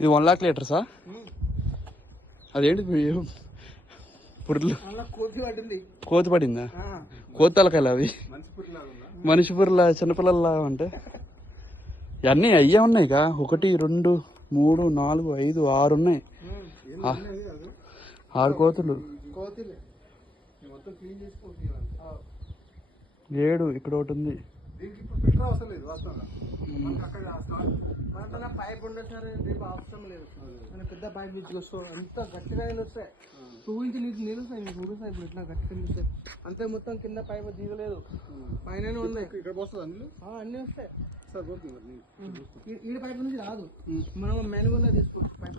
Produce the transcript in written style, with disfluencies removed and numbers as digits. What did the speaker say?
ఇది 1 लाख లీటర్సా? అదేంటి పుర్లు కోతి పడిందా? కోతి తలకాయలు అవి మనిషి పుర్ల చిన్నపిల్లల్లా అంటే ఇవన్నీ అయ్యే ఉన్నాయిగా. 1 2 3 4 5 6 ఉన్నాయి. 6 కోతులు. 7 ఇక్కడ ఒకటి ఉంది. పైప్ ఉండదు సార్, రేపు అవసరం లేదు. మన పెద్ద పైప్ ఇచ్చుకొస్తూ అంత గట్టిగా వస్తాయి. 2 ఇంచ్ నీళ్ళు వస్తాయి. మీకు చూపిస్తాయి ఇప్పుడు ఇట్లా గట్టిగా వస్తాయి. అంతే మొత్తం కింద పైప్ దిగలేదు, పైన ఉన్నాయి. ఇక్కడ వస్తుంది అన్ని వస్తాయి సార్. ఈ పైప్ నుంచి రాదు, మనం మాన్యువల్ గా తీసుకుంటాం. పైప్